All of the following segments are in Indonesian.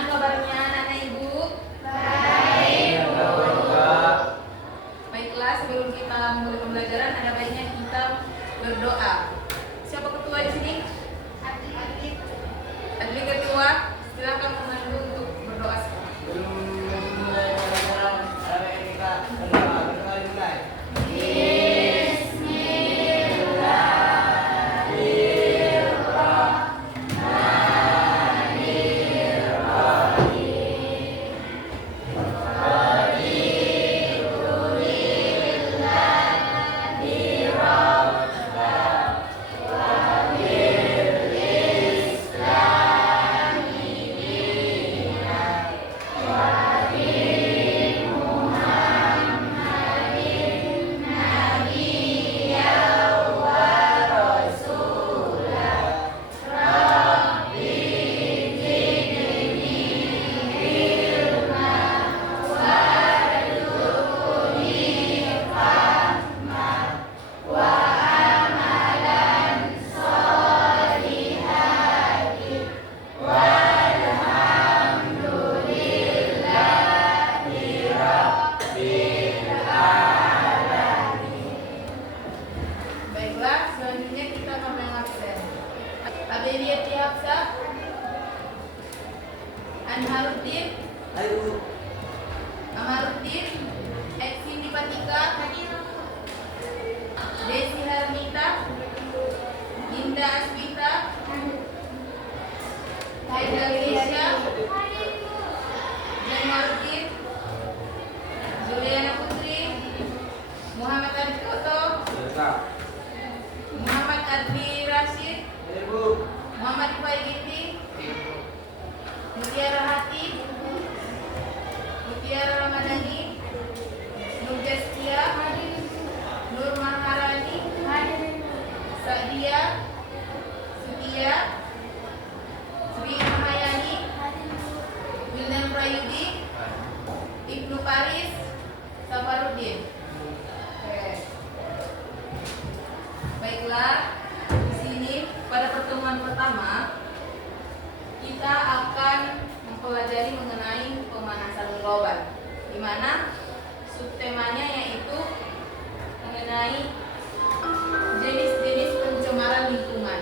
Gimana kabarnya anak-anak ibu? Baik, Bu. Baiklah, sebelum kita memulai pembelajaran, ada baiknya kita berdoa. Siapa ketua di sini? Adli ketua. Silakan pemandu untuk berdoa sekarang. Sebelum mulai pelajaran, ada baiknya kita berdoa. Berdoa dimulai. Baiklah, selanjutnya kita akan mengabsen. Abdiyati Hafsa, Anharuddin, Ayo, Bu. Amaruddin, Exindi Patika, Desi Harmita, Dinda Aswita, Haida Grisha, Jaimaruddin, Juliana Putri, Muhammad Arif Toto, Silakan. Muhammad Adli Rashid, Ayo, Bu. Muhammad Ifai Giti, Mutiara Hati, Mutiara Ramadhani, Nur Jastia, Nur Maharani, Sadia, Sutia, Sri Mahayani, Wildan Prayudi, Ibnu Paris, Safarudin. Oke. Baiklah, di sini pada pertemuan pertama kita akan mempelajari mengenai pemanasan global, di mana subtemanya yaitu mengenai jenis-jenis pencemaran lingkungan.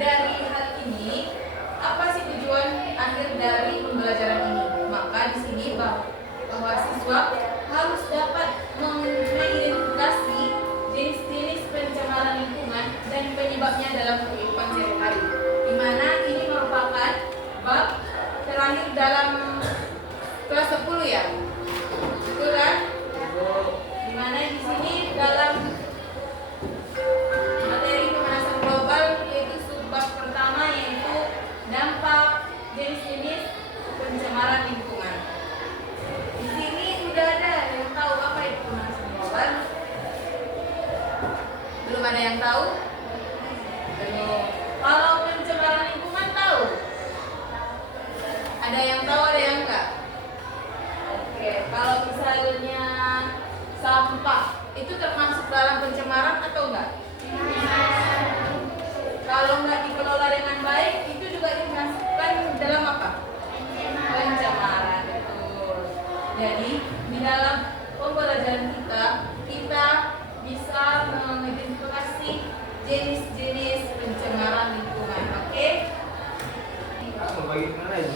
Dari hal ini, apa sih tujuan akhir dari pembelajaran ini? Maka di sini bahwa siswa harus dapat mengidentifikasi jenis-jenis pencemaran lingkungan dan penyebabnya dalam kehidupan sehari-hari. Di mana ini merupakan bab terakhir dalam kelas 10 ya. Betul kan? Di mana di sini dalam materi pemanasan global yaitu subbab pertama yaitu dampak jenis-jenis pencemaran lingkungan. Di sini udah ada yang tahu apa itu pemanasan global? Belum ada yang tahu? Belum. Kalau pencemaran lingkungan tahu? Ada yang tahu, ada yang enggak? Oke, kalau misalnya sampah itu termasuk dalam pencemaran atau enggak? Kalau enggak dikelola dengan baik, itu juga dimasukkan dalam apa? Pencemaran. Betul. Jadi di dalam pembelajaran kita bisa mengidentifikasi jenis-jenis pencemaran lingkungan. Oke? Bagi mana ya?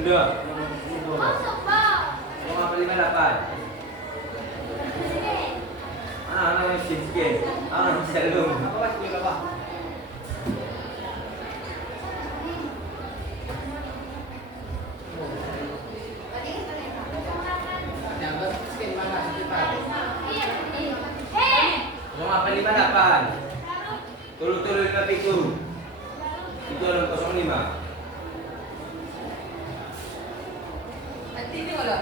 Enggak. Mau apa 58? Ano sikit. Ano selum. Apa mas kuya ba? Mau apa 58? Tuloy-tuloy na piku. Itu orang 05. Ini wala.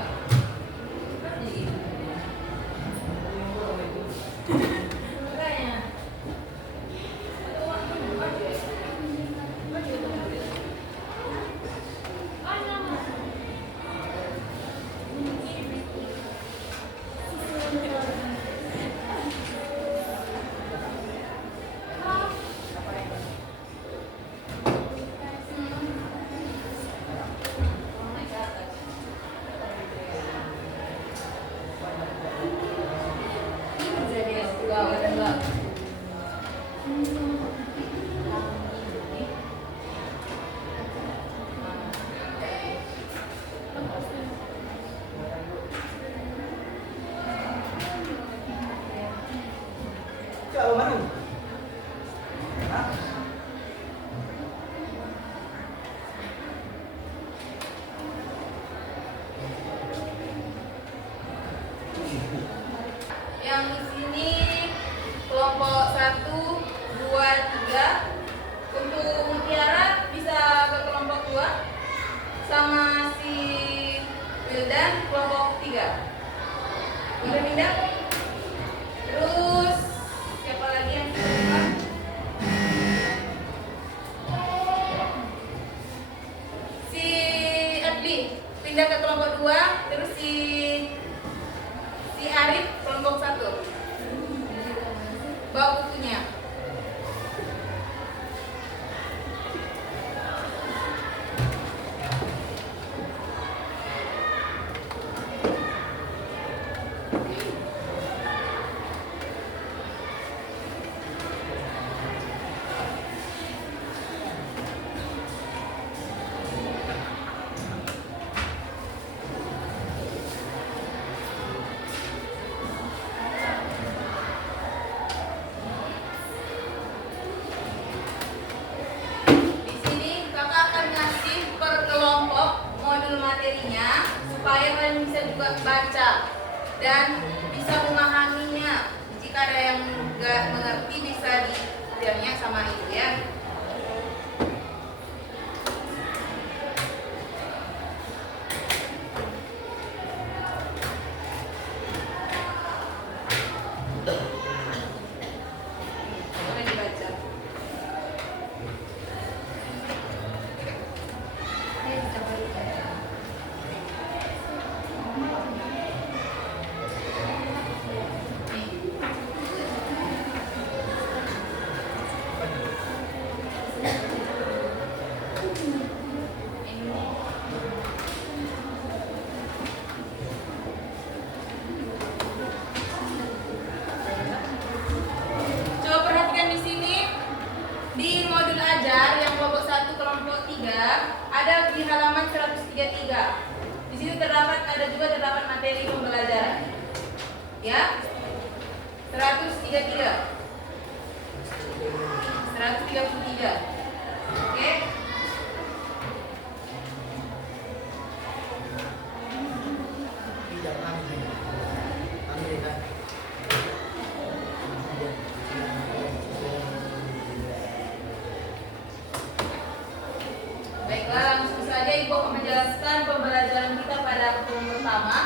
Coba mana? Yang di sini kelompok 1, 2, 3. Untuk Mutiara bisa ke kelompok 2 sama si Wildan kelompok 3. Boleh pindah? Terus siapa lagi yang kedua? Si Adli pindah ke kelompok 2. Terus si Arif kelompok 1. Bawa bukunya. Materinya supaya kalian bisa juga baca dan bisa memahaminya. Jika ada yang nggak mengerti bisa ditanya sama ibu ya. Boleh dibaca. Coba perhatikan di sini di modul ajar yang kelompok 1 kelompok 3 ada di halaman 133. Di situ ada juga terdapat materi pembelajaran. Ya. 133. 133. Oke. Baiklah, langsung saja Ibu akan menjelaskan pembelajaran kita pada pertemuan pertama.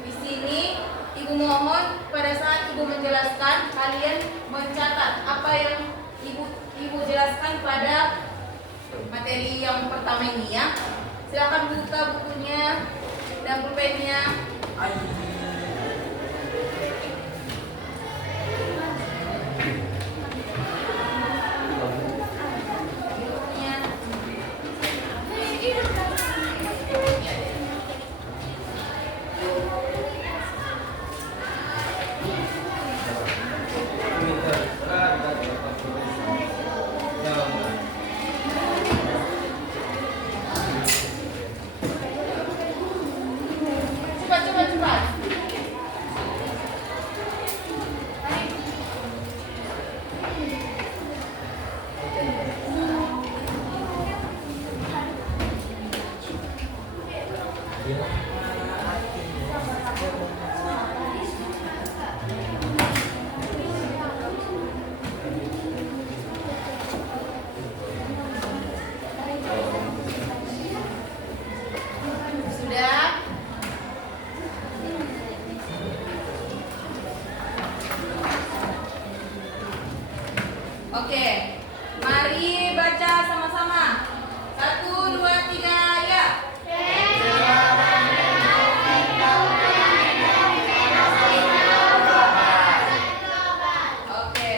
Di sini Ibu mohon pada saat Ibu menjelaskan kalian mencatat apa yang Ibu jelaskan pada materi yang pertama ini ya. Silakan buka bukunya dan pulpennya. Sudah? Oke, mari baca sama-sama. 1, 2, 3, ya. Oke.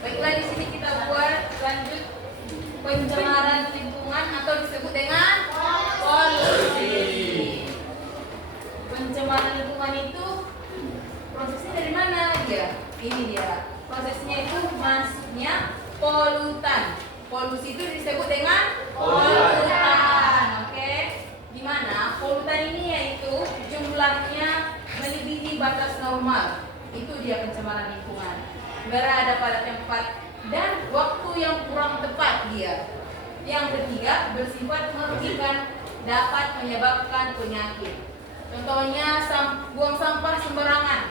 Baiklah, di sini kita buat lanjut pencemaran lingkungan atau disebut dengan polusi. Pencemaran lingkungan itu prosesnya dari mana dia? Ini dia. Prosesnya itu masuknya polutan. Polusi itu disebut dengan polutan. Oke. Gimana? Polutan ini yaitu jumlahnya melebihi batas normal. Itu dia pencemaran lingkungan. Berada pada tempat dan waktu yang kurang tepat dia. Yang ketiga, bersifat merugikan, dapat menyebabkan penyakit. Contohnya buang sampah sembarangan.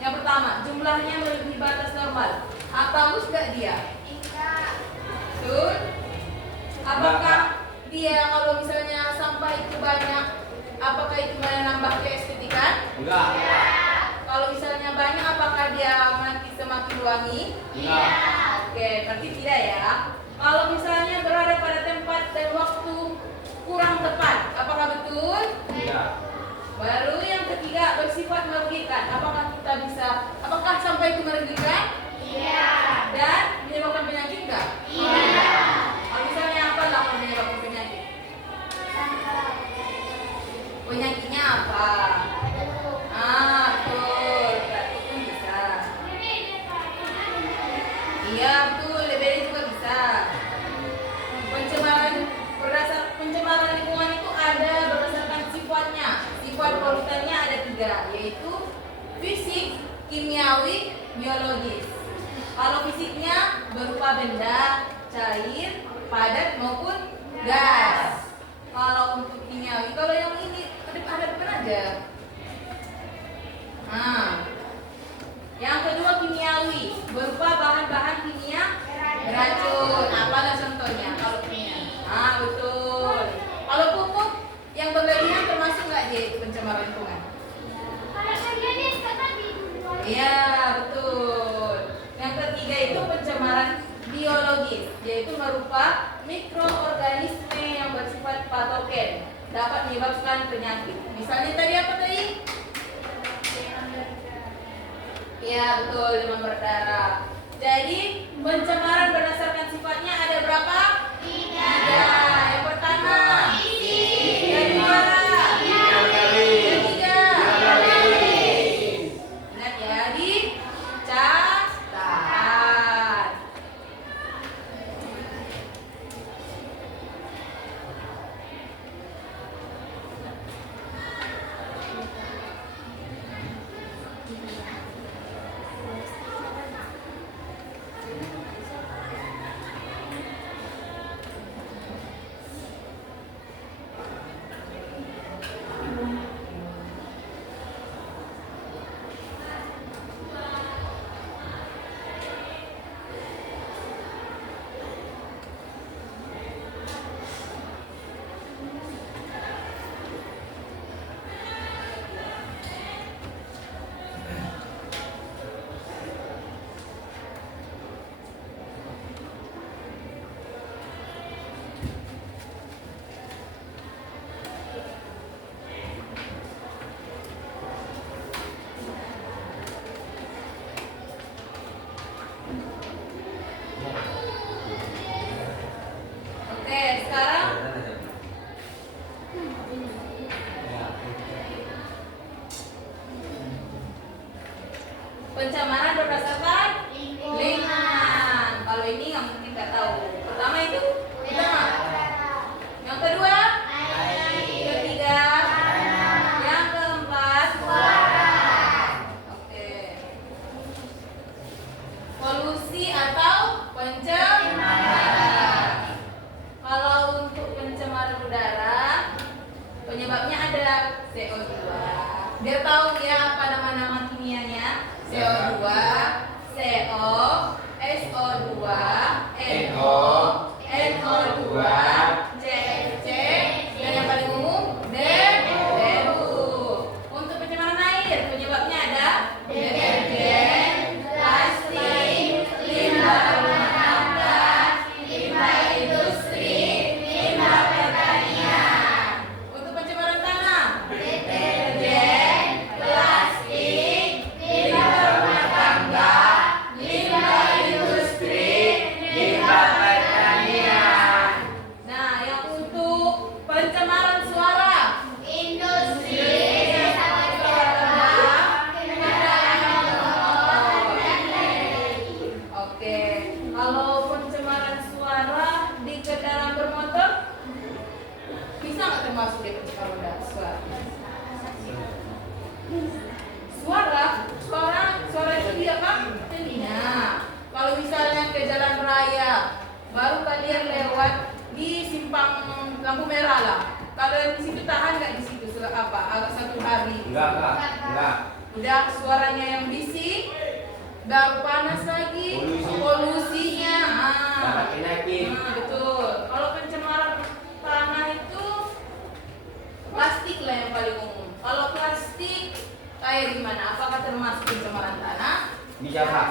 Yang pertama, jumlahnya melebihi batas normal. Bagus nggak dia? Betul. Apakah dia kalau misalnya sampah itu banyak, apakah itu menambah keestetikan? Enggak. Kalau misalnya banyak, apakah dia semakin wangi? Enggak. Oke, berarti tidak ya. Kalau misalnya berada pada tempat dan waktu kurang tepat, apakah betul? Enggak. Baru yang ketiga, bersifat merugikan. Apakah sampah itu merugikan? Iya. Dan menyebabkan penyakit enggak? Iya. Kalau misalnya apa lah menyebabkan penyakit? Penyakitnya apa? Betul. Batuk pun bisa. Iya, betul. DBD juga bisa. Pencemaran lingkungan itu ada berdasarkan sifatnya. Sifat polutannya ada 3, yaitu fisik, kimiawi, biologis. Kalau fisiknya berupa benda, cair, padat maupun gas. Kalau untuk kimiawi, kalau yang ini ada depan aja. Yang kedua kimiawi, berupa bahan-bahan kimia beracun. Apalah contohnya kalau kimia? Betul. Kalau pupuk yang berlebihan termasuk nggak dia itu pencemaran lingkungan? Iya, betul. Yang ketiga itu pencemaran biologis, yaitu berupa mikroorganisme yang bersifat patogen, dapat menyebabkan penyakit. Misalnya tadi apa tadi? Iya, betul, demam berdarah. Jadi pencemaran berdasarkan sifatnya ada berapa? 3. Yang pertama, yang kedua, yang ketiga. Ingat ya, dicatat. Oke, sekarang pencemaran berdasarkan lingkungan. Kalau ini nggak mungkin nggak tahu. Pertama itu udara. Yang kedua, ketiga, yang keempat, oke. Polusi atau pencemaran. Kalau untuk pencemaran udara termasuk dia pencemaran udara. Suara itu dia kan telinga. Kalau misalnya ke jalan raya, baru kalian lewat di simpang lampu merah lah. Kalian di situ tahan nggak di situ apa? Agak 1 hari. Enggak. Udah suaranya yang bisik, baru panas lagi, polusinya. Betul. Kalau pencemaran tanah itu plastik lah yang paling umum. Kalau plastik kayak gimana? Apakah termasuk pencemaran tanah? Bisa Pak.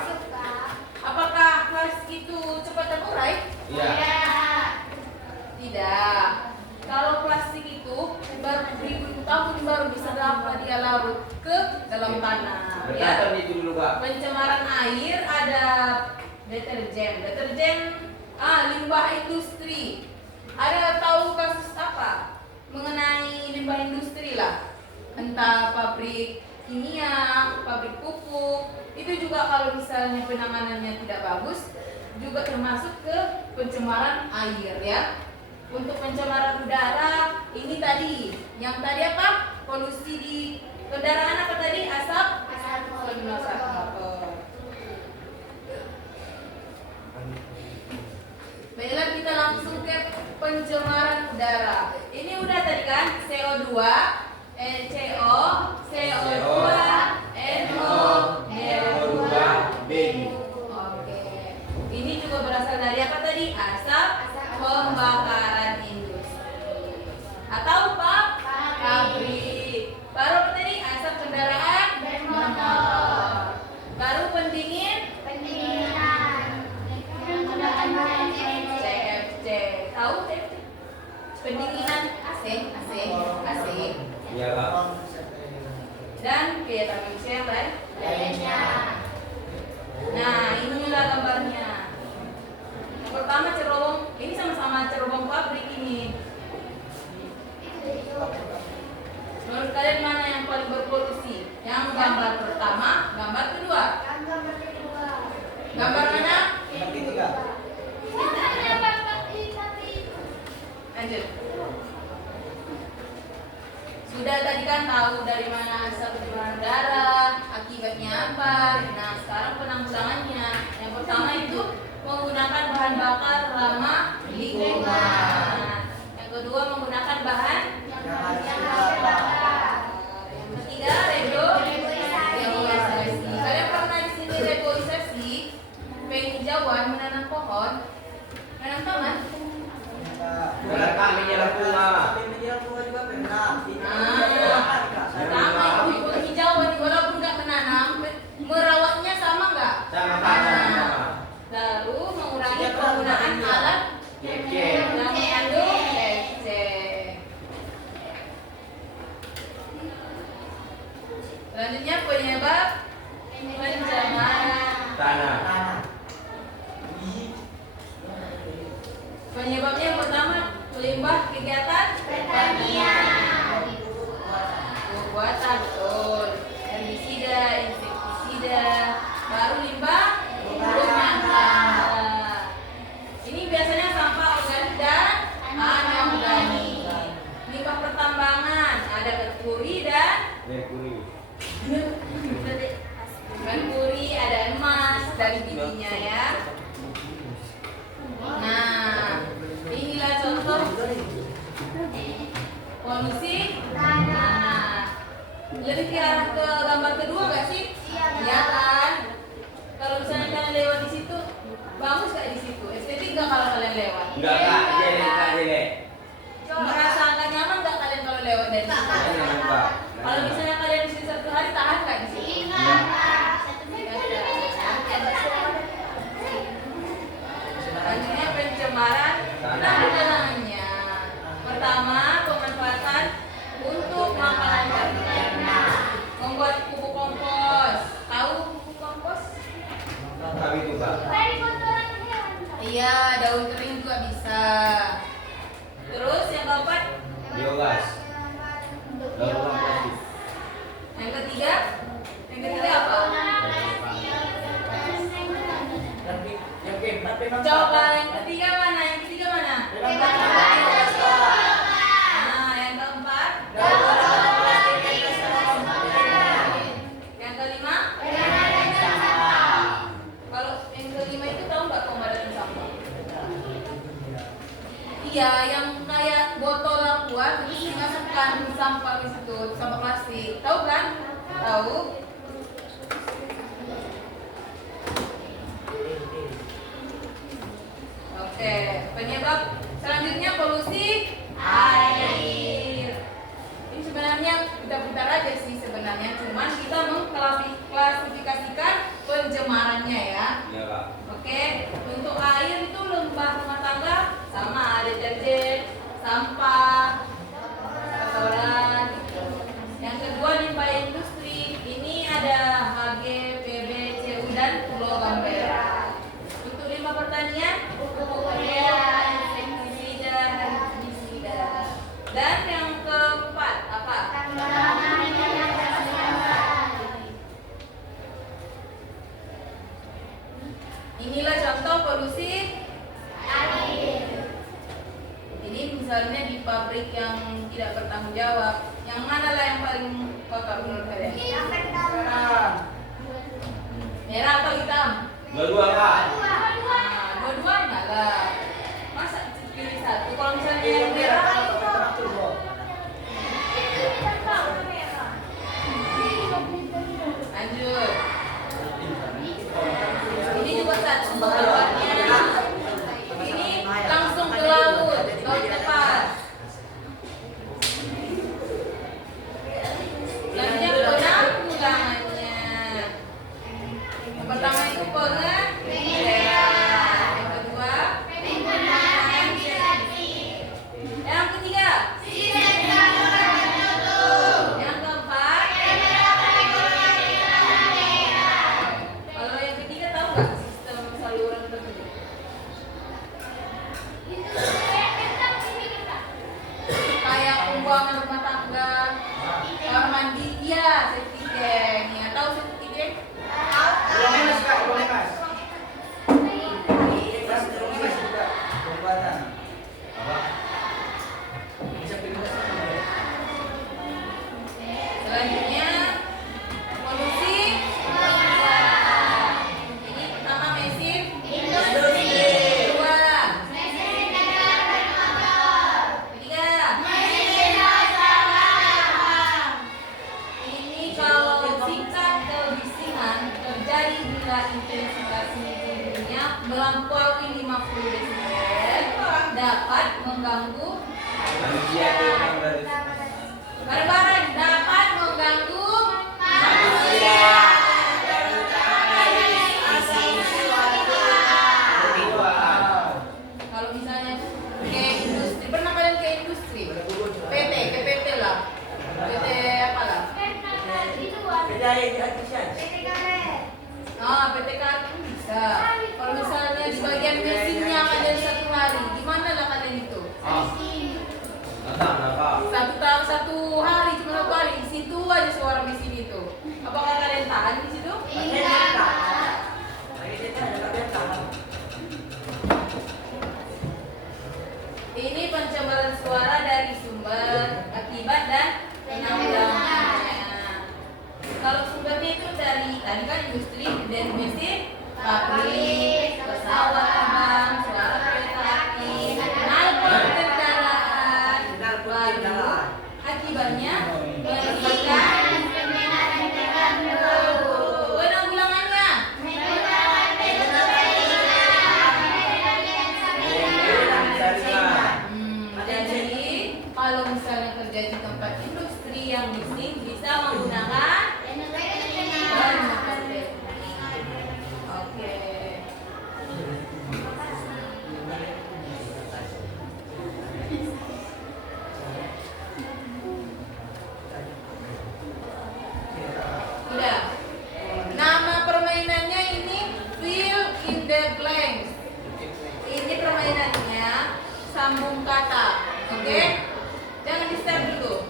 Apakah plastik itu cepat terurai? Iya. Tidak. Kalau plastik itu baru beribu tahun baru bisa dapat dia larut ke dalam tanah. Bertahan itu dulu Pak. Pencemaran air ada deterjen, limbah industri. Ada tahu kasus apa mengenai limbah industri lah? Entah pabrik kimia, pabrik pupuk. Itu juga kalau misalnya penanganannya tidak bagus, juga termasuk ke pencemaran air ya. Untuk pencemaran udara, ini tadi, yang tadi apa? Polusi di kendaraan apa tadi? Asap motor. Baiklah, kita langsung ke pencemaran udara. Ini udah tadi kan CO2, NCO, CO2, NO, NO2, BU. Oke. Ini juga berasal dari apa tadi? Asap pembakaran industri. Atau pabrik. Baru apa tadi? Asap kendaraan bermotor. Baru pendingin CFC. Tahu CFC? Pendinginan AC. Iya Pak. Dan vitamin C yang lainnya. Nah, inilah gambarnya. Yang pertama cerobong, ini sama-sama cerobong pabrik ini. Menurut kalian mana yang paling berpolusi? Yang gambar pertama, gambar kedua? Gambar mana? Yang ketiga. Lanjut. Sudah tadi kan tahu dari mana asal pencemaran udara, akibatnya apa. Nah, sekarang penanggulangannya. Yang pertama itu menggunakan bahan bakar ramah lingkungan. Yang kedua menggunakan bahan yang ketiga reboisasi. Kalian pernah di sini reboisasi penghijauan, menanam pohon, menanam taman? Kami jalan bunga. Sama itu penghijauan, walaupun nggak menanam, merawatnya sama nggak? Sama. Lalu mengurangi penggunaan alat yang mengandung CFC. Selanjutnya penyebab pencemaran Tanah. Penyebabnya yang pertama limbah kegiatan yang kayak botol aqua terus dimasukkan sampah di situ, sampah plastik. Tahu kan? Tahu? Oke, penyebab selanjutnya polusi air. Ini sebenarnya putar-putar aja sih sebenarnya, cuman kita mengklasifikasikan pencemarannya ya. Iya, Kak. Oke, untuk air itu limbah rumah tangga sama deterjen, sampah, kotoran. Yang kedua limbah industri, ini ada HG, PB, CU dan Pulau Gambera. Untuk limbah pertanian, pupuk urea, insektisida, herbisida. Dan yang keempat apa? Inilah contoh polusi air. Ini misalnya di pabrik yang tidak bertanggung jawab. Yang mana lah yang paling kotor menurut kalian? Merah atau hitam? Dua-dua, Kak. Dua-dua enggak lah. Masa pilih satu? Kalau misalnya yang merah lanjut. Ini juga satu jawabannya. Ini langsung ke laut, laut lepas. Selanjutnya penanggulangannya. Yang pertama itu pengelolaan. Yang kedua yang ketiga yang keempat. Kalau yang ketiga tahu nggak sistem saluran tersebut? Kayak pembuangan rumah tangga, kamar mandi, iya, septic tank. Ya, tahu septic tank? Selanjutnya polusi udara. Ini pertama mesin industri. Kedua ketiga ini kalau tingkat kebisingan terjadi bila intensitasnya tingginya melampaui 50 desibel dapat mengganggu Manusia itu yang dari barang-barang dapat mengganggu manusia. Kalau misalnya ke industri, pernah kalian ke industri? PT, PPT lah. PT apa lah? PT kan bisa. Kalau misalnya di bagian mesinnya akan dari satu hari, gimana lah kalian itu? Satu hari cuma satu hari, di situ aja suara mesin itu. Apakah kalian tahan di situ? Ini pencemaran suara dari sumber, akibat dan penanggulangannya. Kalau sumbernya itu dari tadi kan industri, dari mesin, pabrik, pesawat terbang, suara kereta api, knalpot kendaraan, lalu akibatnya penanggulangannya. Jadi kalau misalnya kerja di tempat industri yang bising bisa menggunakan penghemat. Oke. Udah. Nama permainannya ini fill in the blanks. Ini permainannya sambung kata. Oke? Jangan di-start dulu.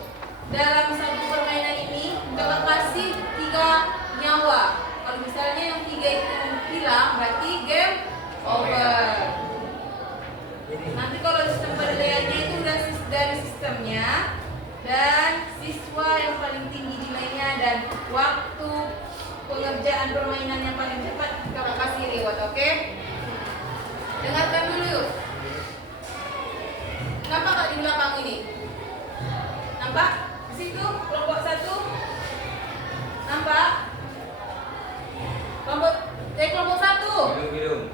Dalam satu permainan ini kita kasih 3 nyawa. Kalau misalnya yang 3 itu hilang, berarti game over. Nanti kalau sistem penilaiannya itu udah dari sistemnya dan siswa yang paling tinggi nilainya dan waktu pengerjaan permainan yang paling cepat kita kasih reward, oke? Dengarkan dulu yuk. Nampak? Di situ kelompok 1. Nampak? Kelompok 1. Hidung.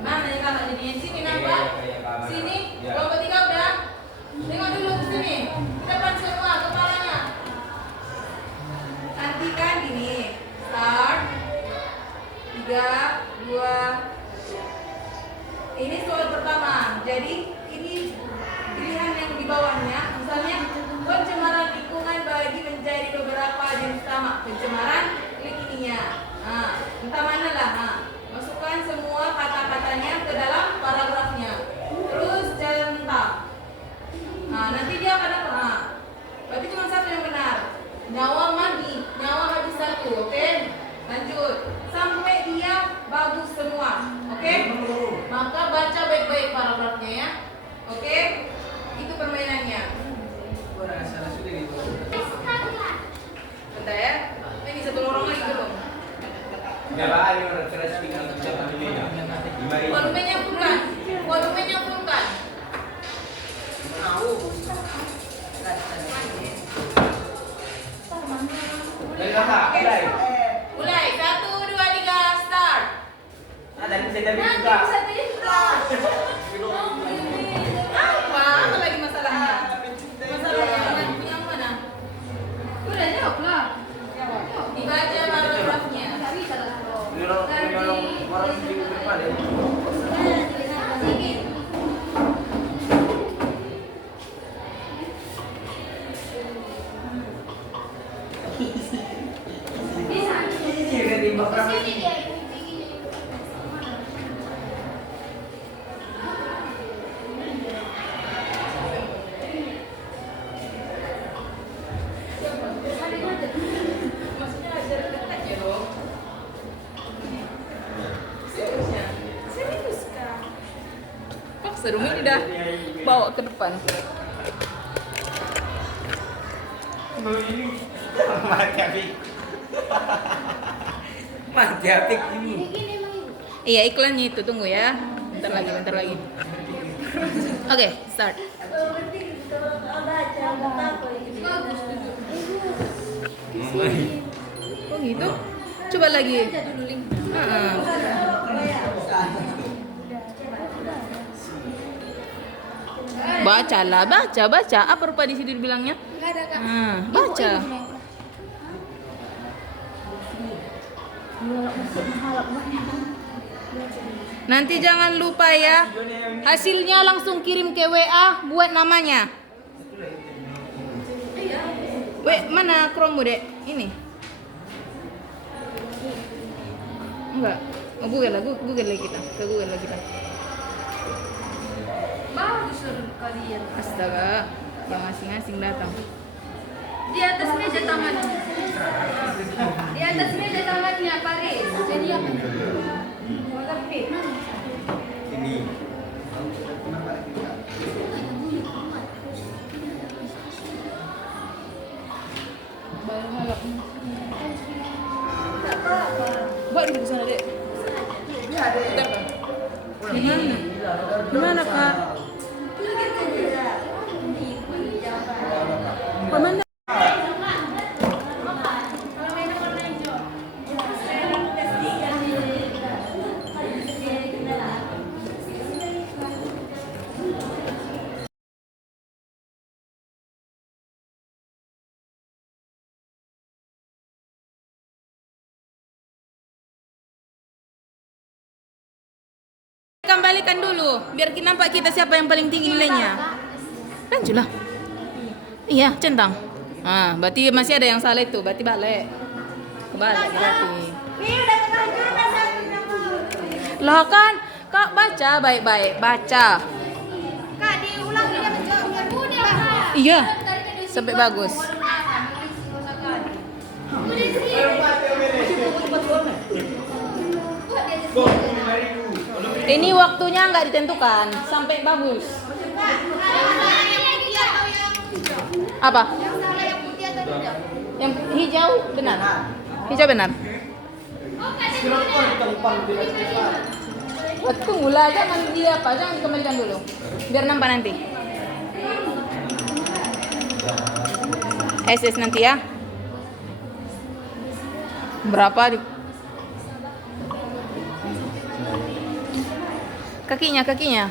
Mana yang kakak jadinya? Sini nampak? Sini. Kelompok 3 udah. Tengok dulu ke sini. Depan semua kepalanya. Nanti kan gini. Start. 3, 2. Ini soal pertama. Jadi ini pilihan yang di bawahnya. Misalnya pencemaran lingkungan bagi menjadi beberapa jenis utama. Pencemaran, klik ininya. Nah, entah mana lah. Nah, masukkan semua kata-katanya ke dalam paragrafnya. Terus centang. Nah, nanti dia akan apa? Nah, berarti cuma satu yang benar. Nyawa mati 1, oke? Lanjut. Sampai dia bagus semua, oke? Maka baca baik-baik paragrafnya ya, oke? Itu permainannya. Bentar ya. Ini satu orang lagi belum. Volumenya bukan. Dari kakak, mulai. Mulai 1, 2, 3, start. Dari saya juga. Apa lagi masalahnya? Masalahnya punya mana? Udah jawab lah. Dibaca paragrafnya. Nyolong orang di depan ya. Maksudnya ajar dekat aja dong. Serius kah? Paksa dong, ini dah bawa ke depan. Mati hati ini. Iya, iklannya itu, tunggu ya. Bentar lagi. Oke, start. Oh gitu? Coba lagi. Bacalah, baca. Apa rupa di situ dibilangnya? Baca. Nanti jangan lupa ya. Hasilnya langsung kirim ke WA, buat namanya. Mana Chrome Dek? Ini. Enggak. Oh, Google lagi kita. Ke Google lagi kita. Bagus kalian. Astaga, yang masing-masing datang. Di atas meja tamannya Paris. Jadi apa? Ini. Buat di sana, Dek. Gimana Kak? Pemanda. Kembalikan dulu, biar kita nampak kita siapa yang paling tinggi nilainya. Lanjutlah. Iya, centang. Berarti masih ada yang salah itu, berarti balik. Kebalik berarti. Lah kan, Kak baca baik-baik, baca. Kak, diulang dia menjawabnya mudah, Kak. Iya, sampai bagus. Ini waktunya nggak ditentukan, sampai bagus. Apa? Yang salah yang putih atau tidak? Yang hijau benar. Hijau benar. Tunggulah, jangan dia apa, jangan dikembalikan dulu, biar nampak nanti. SS nanti ya. Berapa? Kakinya.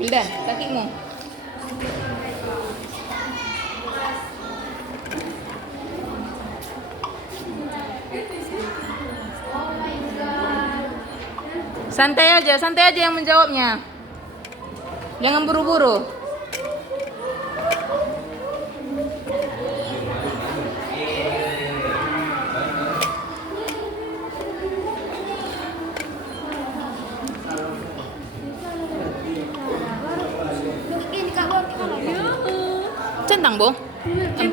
Wildan, kakimu. Santai aja yang menjawabnya. Jangan buru-buru. Ini Kak, bawa kita loh. Centang, Bo.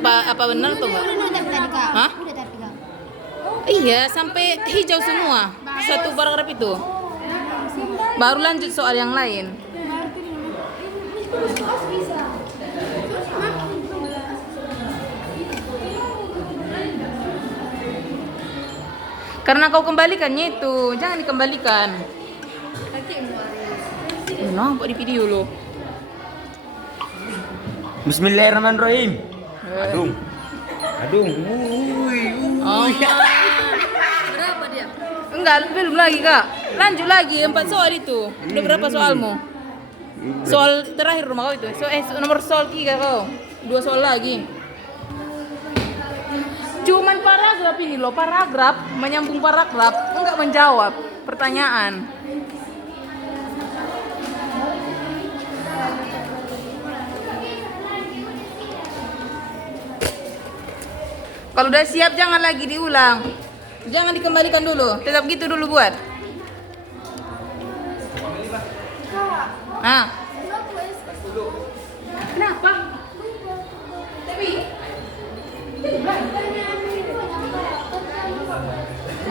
Apa benar tuh, Mbak? Udah tapi tadi Kak. Hah? Udah tapi Kak. Iya, sampai hijau semua. Satu paragraf itu. Baru lanjut soal yang lain. Karena kau kembalikannya itu, jangan dikembalikan. Nampak di video lo. Bismillahirrahmanirrahim. Adung. Oh, berapa dia? Enggak, belum lagi Kak. Lanjut lagi 4 soal itu. Udah berapa soalmu? Soal terakhir rumah kau itu. Nomor soal 3 kau. 2 soal lagi. Cuman paragraf ini loh, paragraf menyambung paragraf, enggak menjawab pertanyaan. Kalau udah siap jangan lagi diulang. Jangan dikembalikan dulu. Tetap gitu dulu buat. Nah. Kenapa? Tapi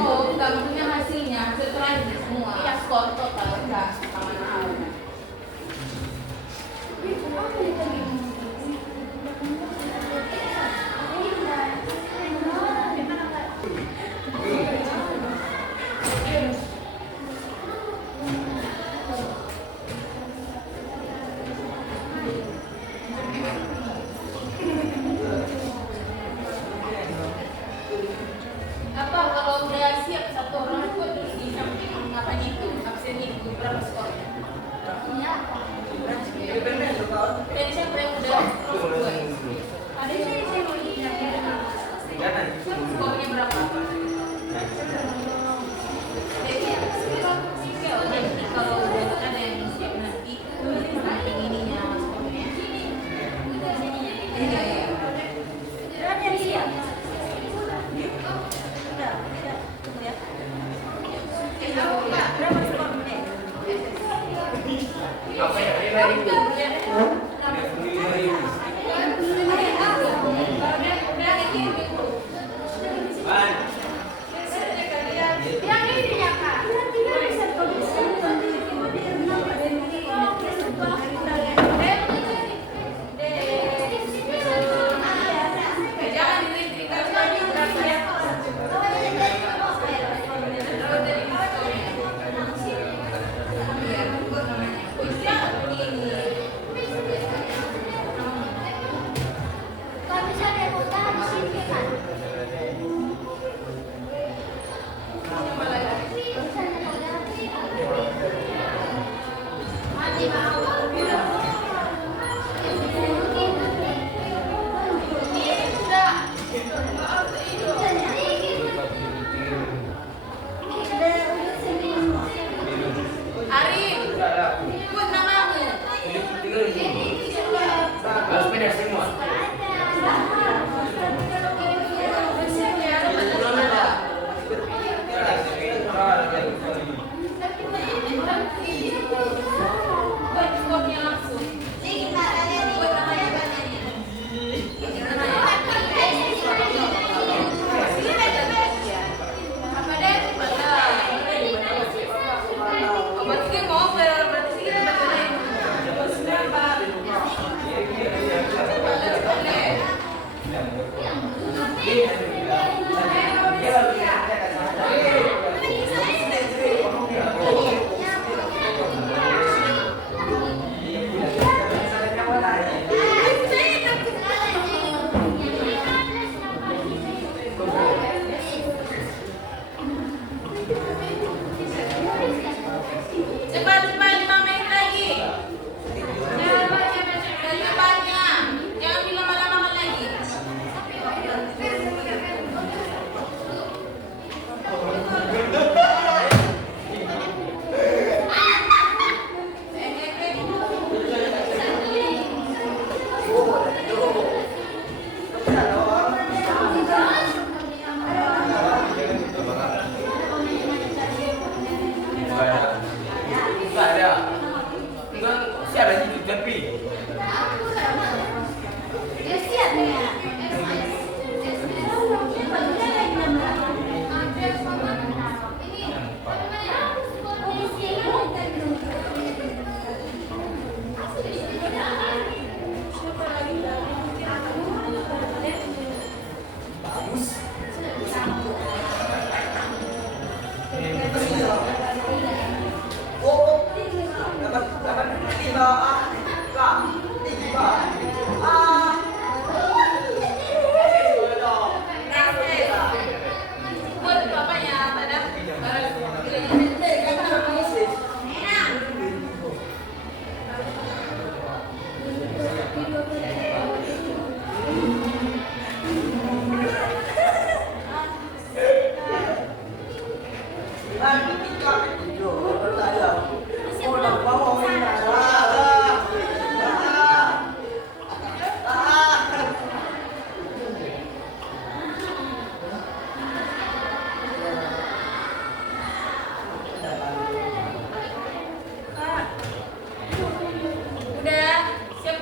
oh, enggak maksudnya hasilnya, setelah semua. Iya, skor total enggak sama-sama. Apa kalau udah siap satu orang ikut terus di samping ngapain itu absen itu berapa skornya? Jadi siapa yang udah ada yang saya mau skornya berapa? Jadi kalau udah ada yang siap nanti samping ininya skornya.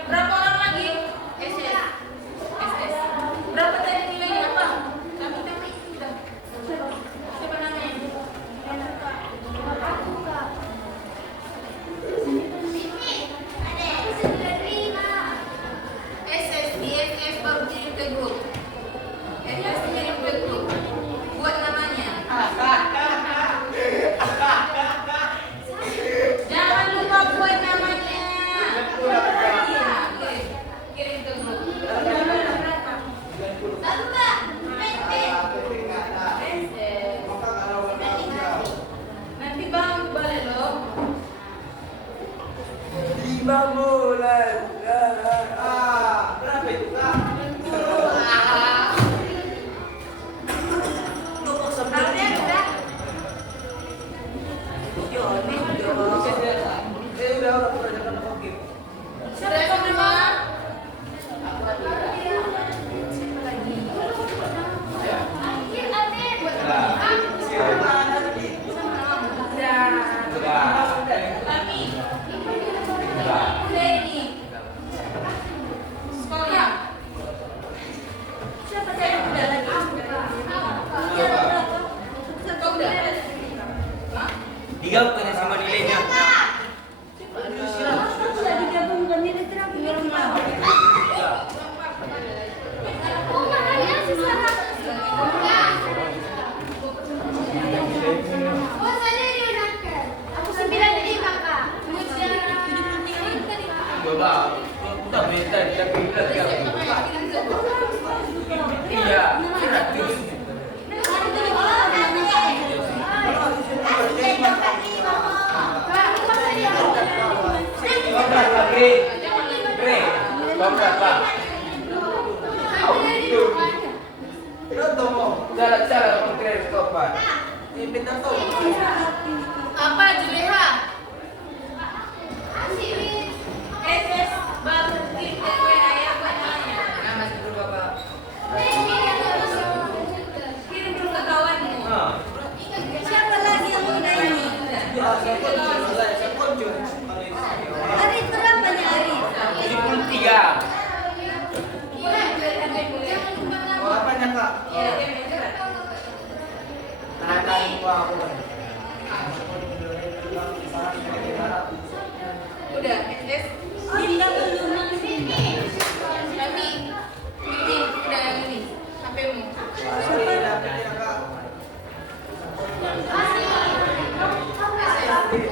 Berapa orang lagi? SS. SS. Berapa tadi nilainya apa? Kami. Siapa namanya? SS, ISS baru kirim ke grup. SS kirim ke grup. Buat namanya. Jangan lupa buat namanya. Iya, kirim ke grup. Nanti bang balik loh. 5 bulan. Berapa itu, Kak? Sudah semua. Kami. Udah ini. Sekolah. Siapa saya udah lagi? Kau udah? Hah? Tiga bukan sama nilainya. Sudah digabungkan nilai terakhir. Oh, mahalnya sisa 100. Oh, saya diunangkan. Aku 95, Kak. Coba, kita minta tapi kita iya, 100. Lagi, Bre, berapa? Cara konkret kapan? Apa Juleha? SS baru kirim ke WA ya buat namanya. Nama itu Bapak. Kirim dulu ke kawanmu. Siapa lagi yang udah ini? Arif berapa nih Arif? 73. Apanya, Kak? Iya, dia minta. Tahan aku. Udah, SS. Kita belum Kami. Ini udah yang ini. HP-mu.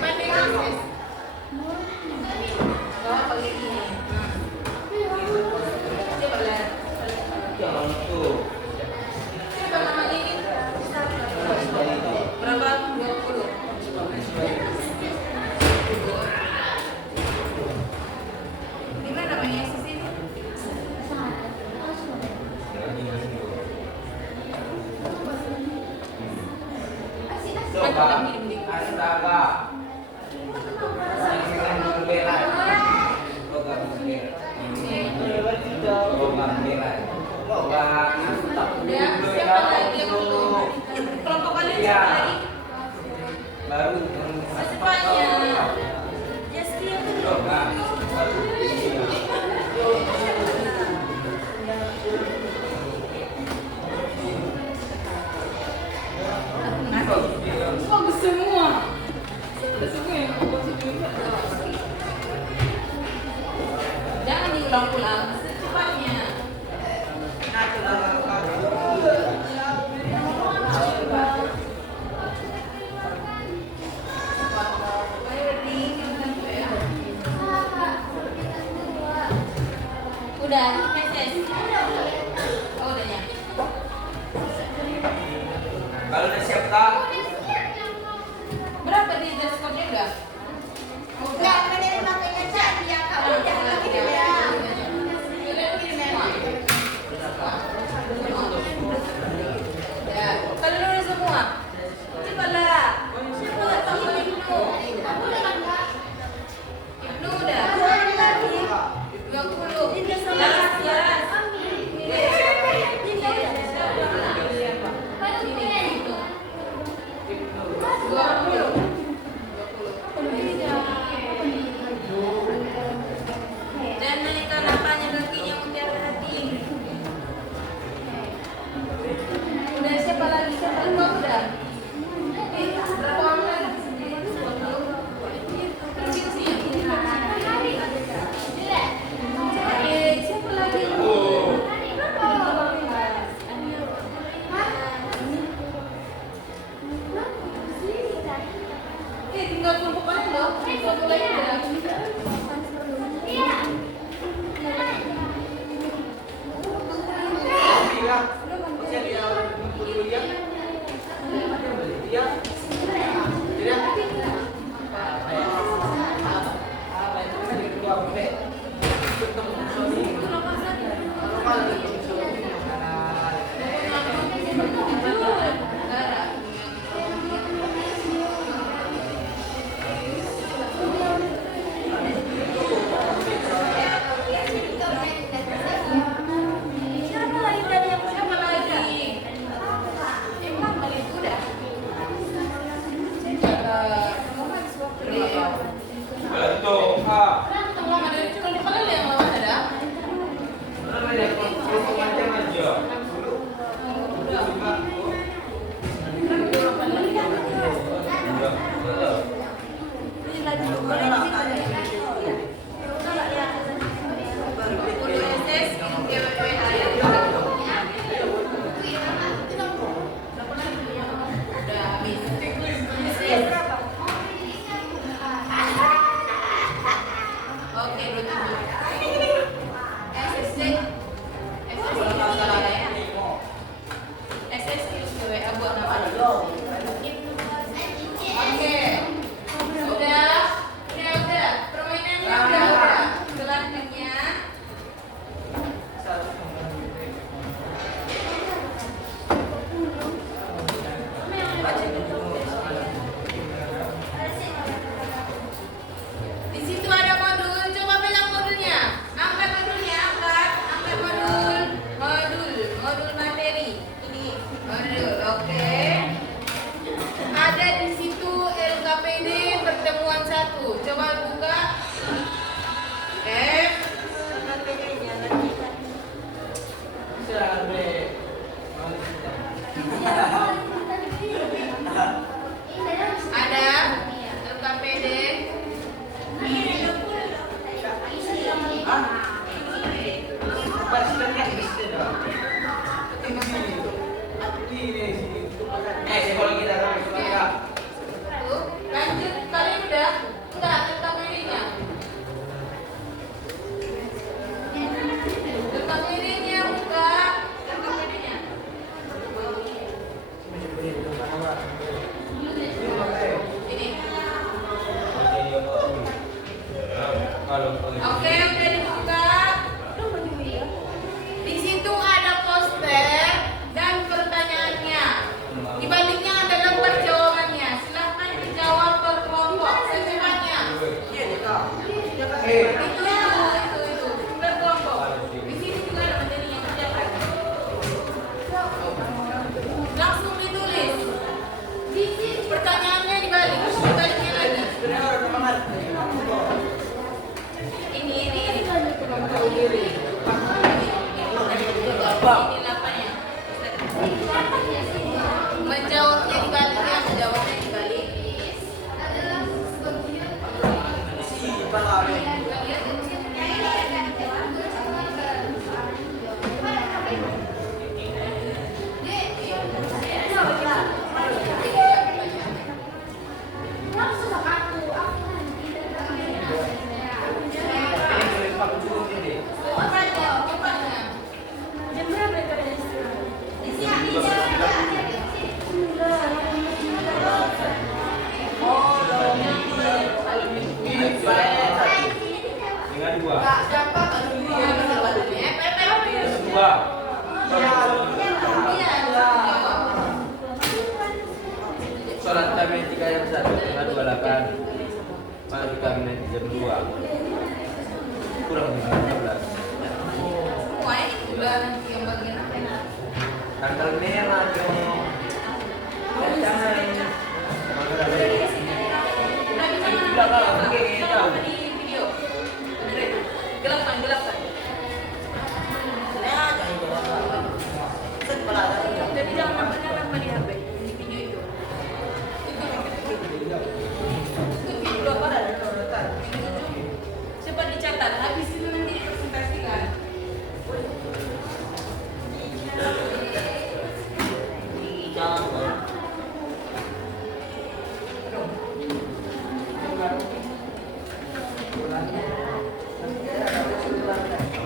Pandai SS. Oh, pakai ini. Coba lihat. Jangan tuh. Siapa namanya ini? Berapa? 20. Gimana namanya SS ini? Coba. Astaga. Udah, siapa lagi yang belum? Kelompok kalian siapa lagi? Baru Secepatnya. coba. Bagus semua. Semua yang bagus juga. Jangan diulang-ulang. Secepatnya. Udah, SS. Oh, udah ya. Kalau udah siap, Kak. Berapa di dress code-nya udah? Enggak, menerima pengajian ya, Kak. Udah lagi ya. Udah kirim semua. Ya, kalau udah semua. Cepatlah. Cepatlah tambah Ibnu. Ibnu udah. 20. Laras. Dan ikan apanya kakinya mutiara hati. Udah siapa lagi? Siapa lagi? Udah. Berapa orang lagi? Siapa lagi? Tinggal kelompok lain loh. Kelompok lain udah. Siapa lagi? Emang kali itu udah. Oke, 27. SSD. SSD WA buat apa? Oke. Udah. Permainannya udah. Selanjutnya di situ ada modul. Coba pegang modulnya. Angkat modulnya, angkat modul materi. Ini modul. Oke. Ada di situ LKPD pertemuan 1. Coba buka. Ada LKPD. Lanjut, kalian udah? Enggak, LKPD-nya. LKPD-nya buka. LKPD-nya. Ini. Oke, udah dibuka. Di situ ada poster dan pertanyaannya. Di baliknya ada lembar jawabannya. Silahkan dijawab per kelompok secepatnya. Itu per kelompok. Di sini juga ada materinya, kerjakan. Langsung ditulis. Pertanyaannya dibalik, dibaliknya lagi. Ini lapanya. Menjawabnya dibaliknya, menjawabnya dibalik. Sholat kami 3 yang 1 dengan 28. Mari kami jam 2. Kurang lebih 15. Semua ini juga nanti yang bagian apa ya? Tanggal merah dong. Jangan. Udah bisa mana? Di video. Gelap kan, gelap kan?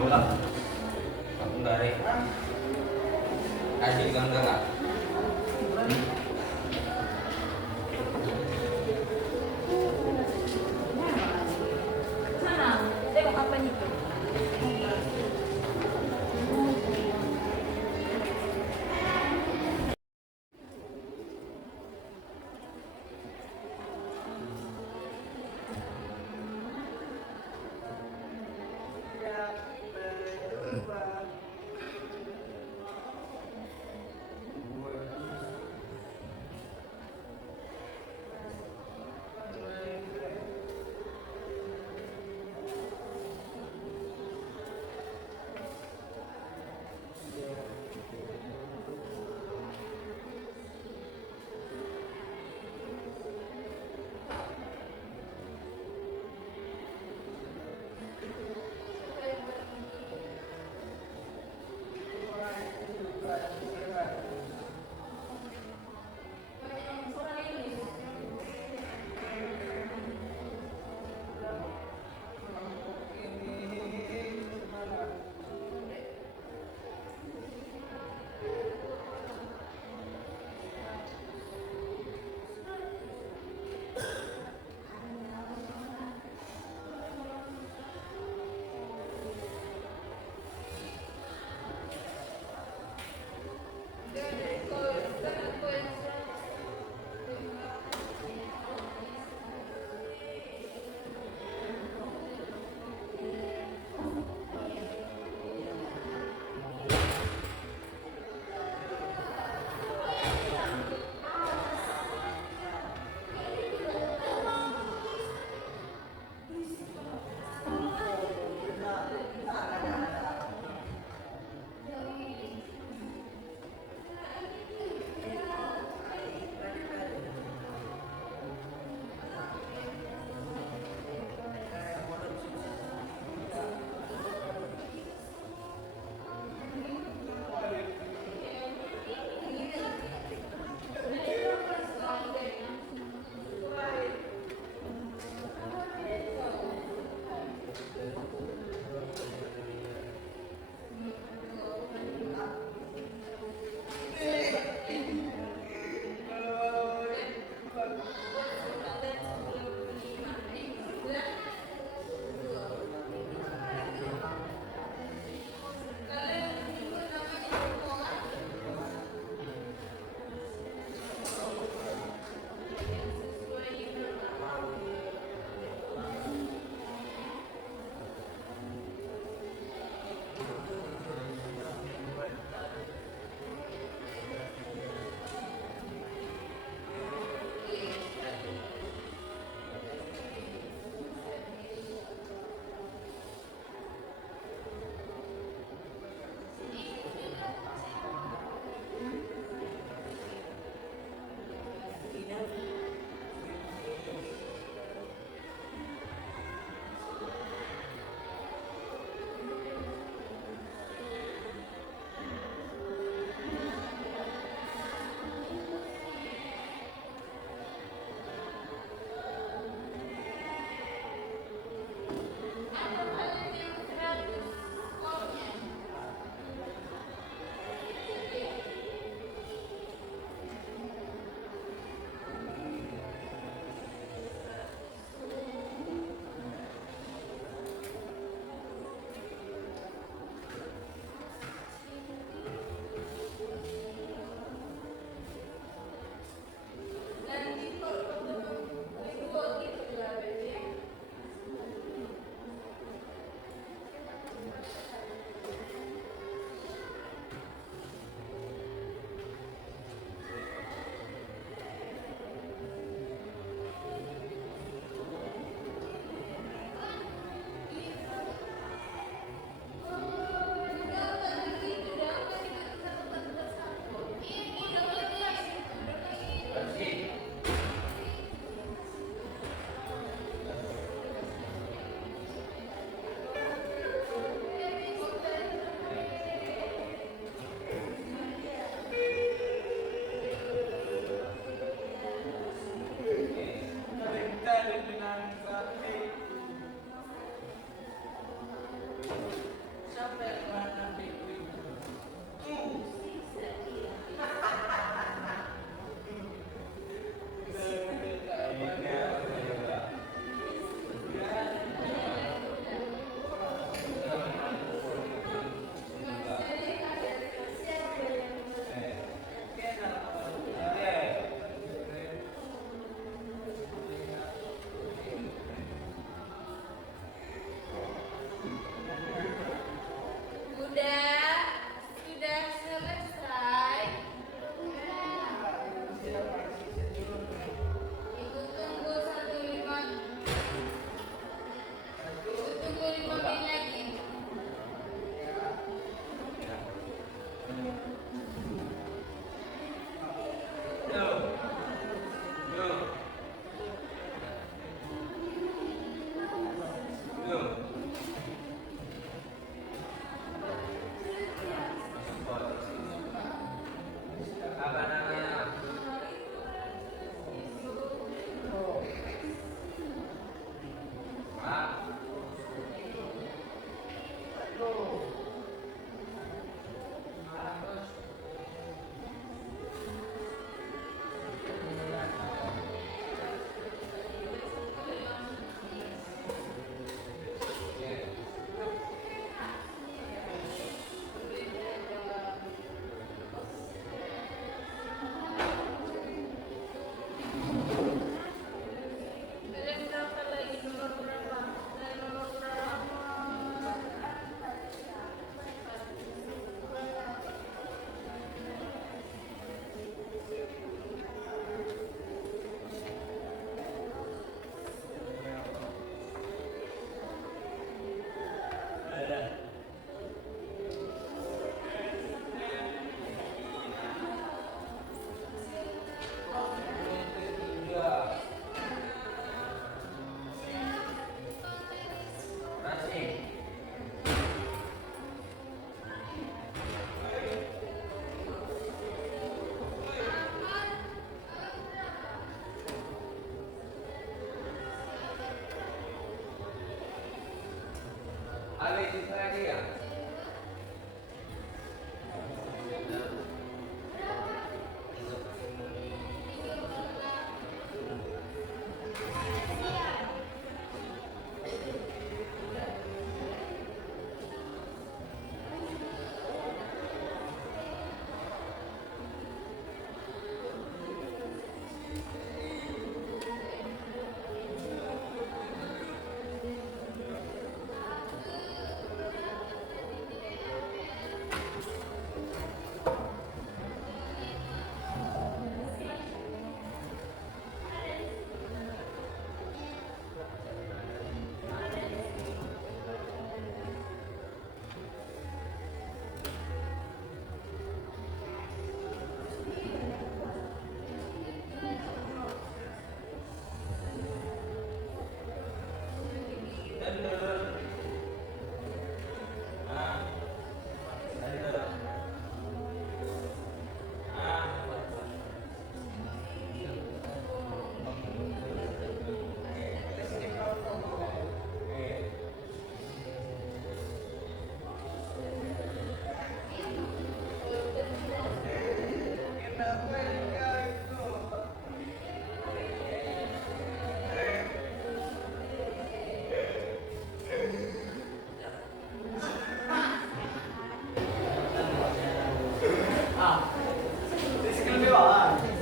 bola. Aku nggak rek. Kasih enggak. Sana, tengok apa itu.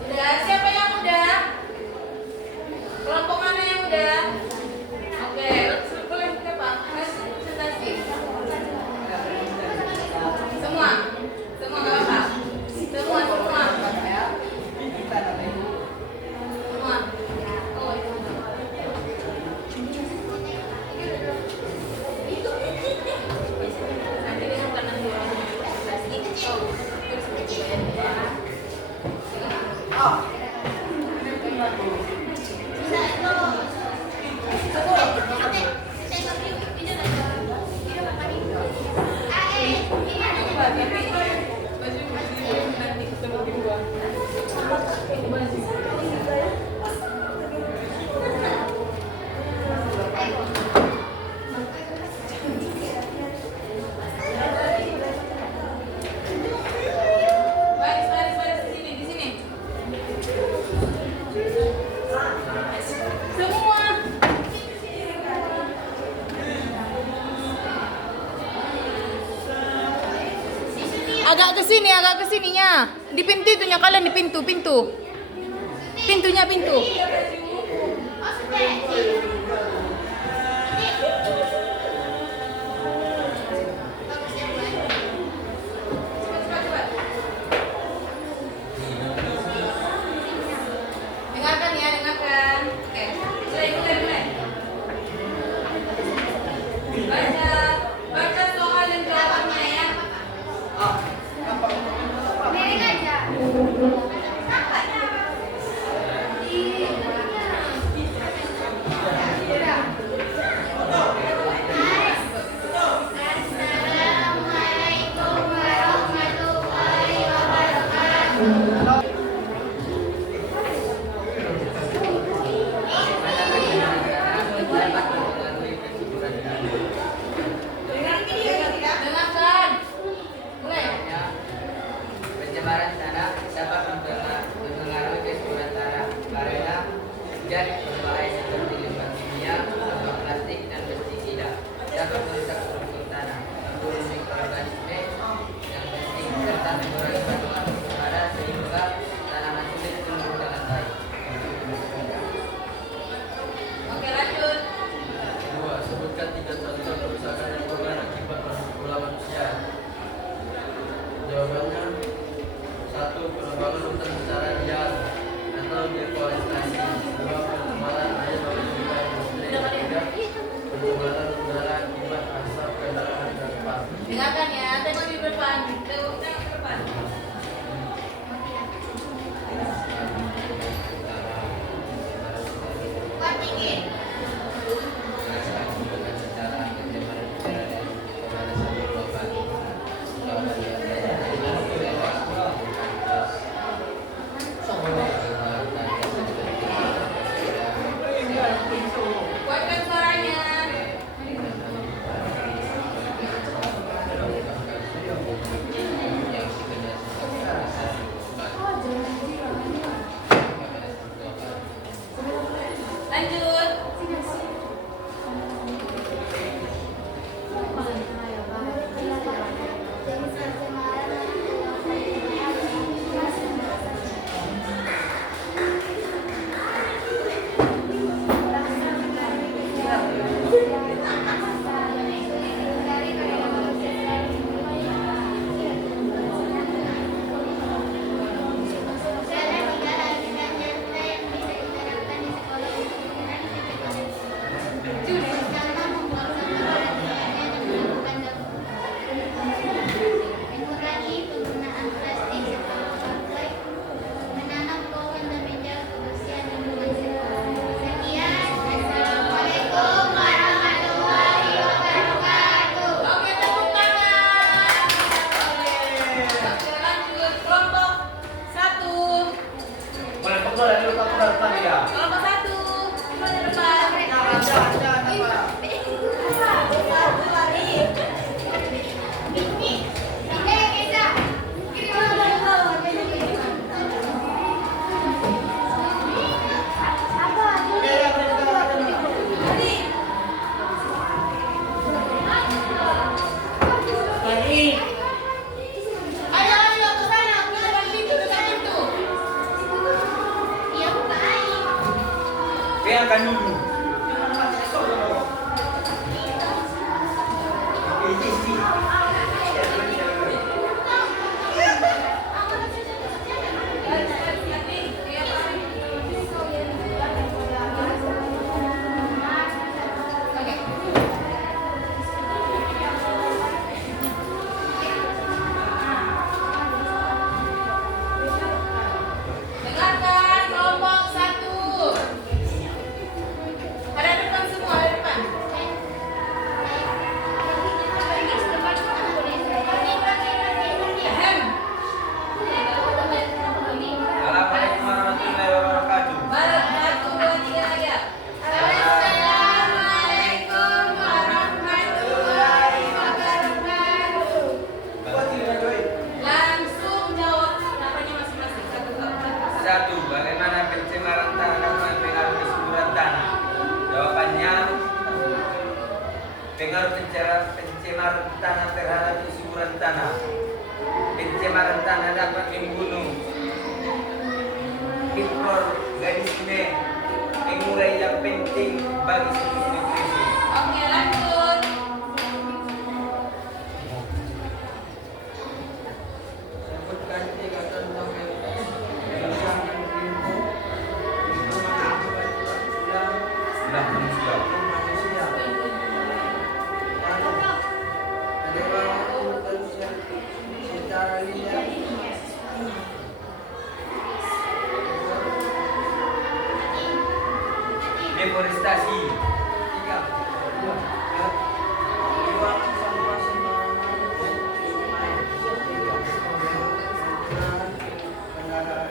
Udah, siapa yang udah? Kelompok mana yang udah? Oke, boleh kita Pak presentasi. Semua, semua nggak apa-apa. Semua. Oh, nanti dia bukan nanti orang presentasi. Oh, terus baris di sini. Semua. Agak ke sininya. Di pintu itunya kalian di pintu. Pintunya. Dengarkan. Oke. Mulai. Baca soal dan jawabannya ya. Dengarkan. Mulai. Pencemaran tanah dapat mempengaruhi kesuburan tanah karena zat berbahaya seperti limbah kimia, sampah plastik, dan pestisida dapat merusak struktur tanah, membunuh mikroorganisme yang penting serta mengurangi kandungan udara sehingga tanaman sulit tumbuh dengan baik. Oke, lanjut. Kedua, sebutkan 3 contoh kerusakan lingkungan akibat ulah manusia. Jawabannya 1. Penambangan hutan secara liar atau deforestasi. 2. Pencemaran air oleh limbah industri. 3. Pencemaran udara akibat asap kendaraan dan pabrik. Dengarkan ya, tengok di depan. Tengok ke depan. Kuatkan suaranya. terhadap kesuburan tanah. Pencemaran tanah dapat membunuh mikroorganisme pengurai yang penting bagi siklus nutrisi. Oke, lanjut. Sebutkan 3 contoh peptida yang mengandung untuk mengakibatkan Sudah manusia. manusia. Penyebaran secara liar. Deforestasi. 3. Buang sampah sembarangan ke sungai. 4. Kendaraan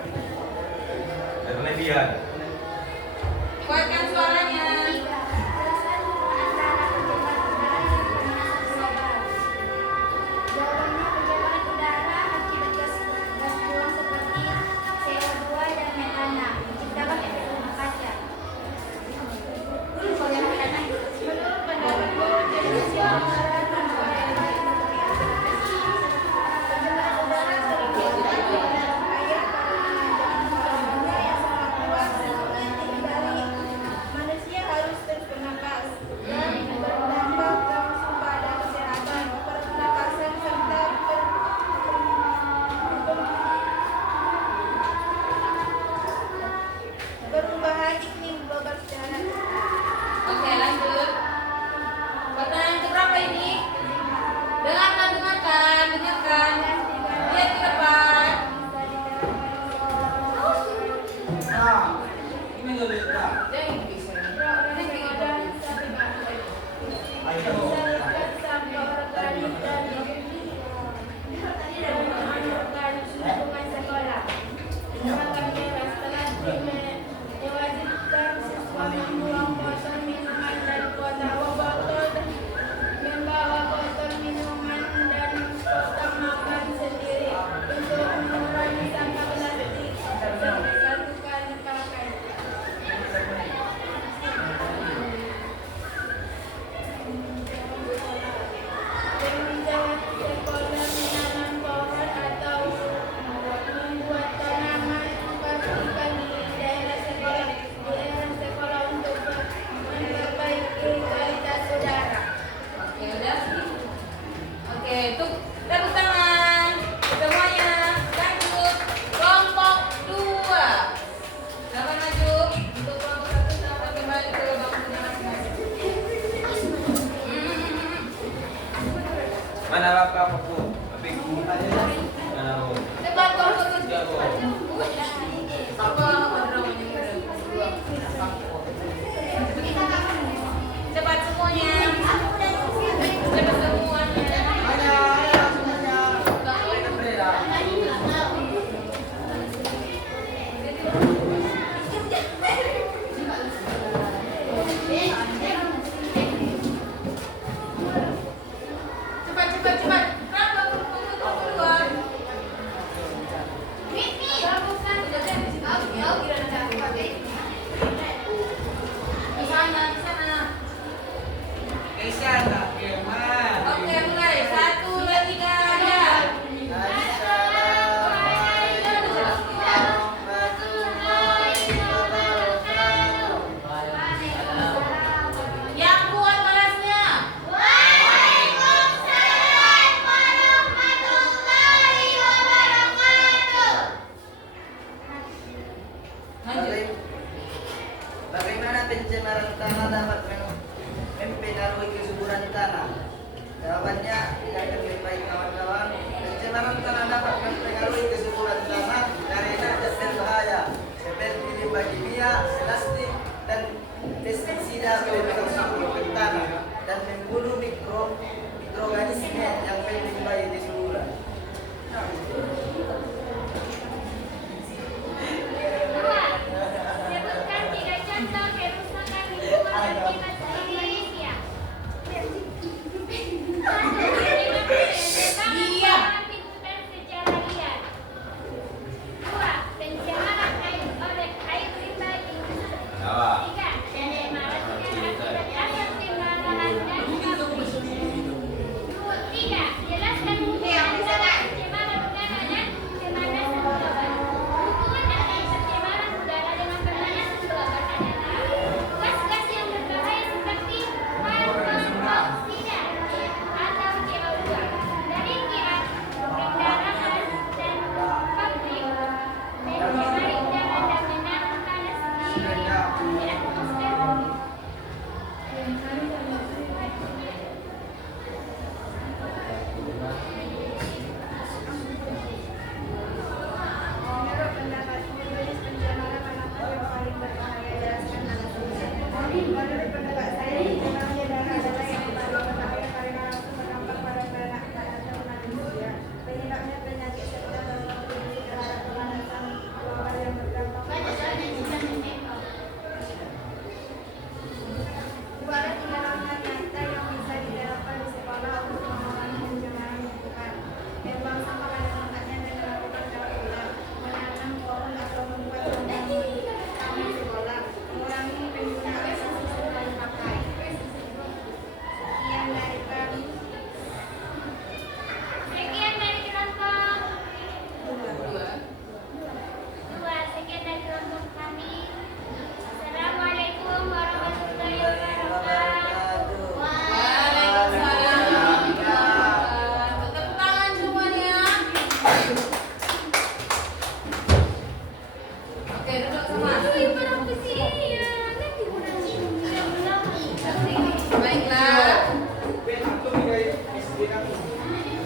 Berlebihan. Kuatkan suaranya. Jawabannya pencemaran udara akibat gas buang seperti CO2 dan metana menciptakan efek rumah kaca. Menurut pendapatku, jenis pencemaran udara sering dilakukan di dalam air karena yang sangat luas sulit dihindari. Manusia harus terus bernapas dan berdampak langsung pada kesehatan pernapasan serta perubahan iklim global secara Oke, lanjut. Pertanyaan keberapa ini? Dengarkan. Lihat ke depan. ini dulu ya. Mewajibkan siswa membuang botol minuman dan membawa botol minuman dan kotak makan sendiri untuk mengurangi sampah plastik satu kali pakai. Berbicara sekolah menanam pohon atau membuat tanaman pastikan di daerah sekolah untuk memperbaiki kualitas udara. Oke, udah. Oke, tepuk tangan semuanya. Lanjut. Kelompok 2. Silakan maju. Untuk kelompok 1 silakan kembali ke bangkunya masing-masing. Mana bapak aku? Apiku. Mana aku? Cepat kelompok 1. Enggak, Bu. Cepat semuanya. Cepat semuanya. Cepat. Kenapa keluar?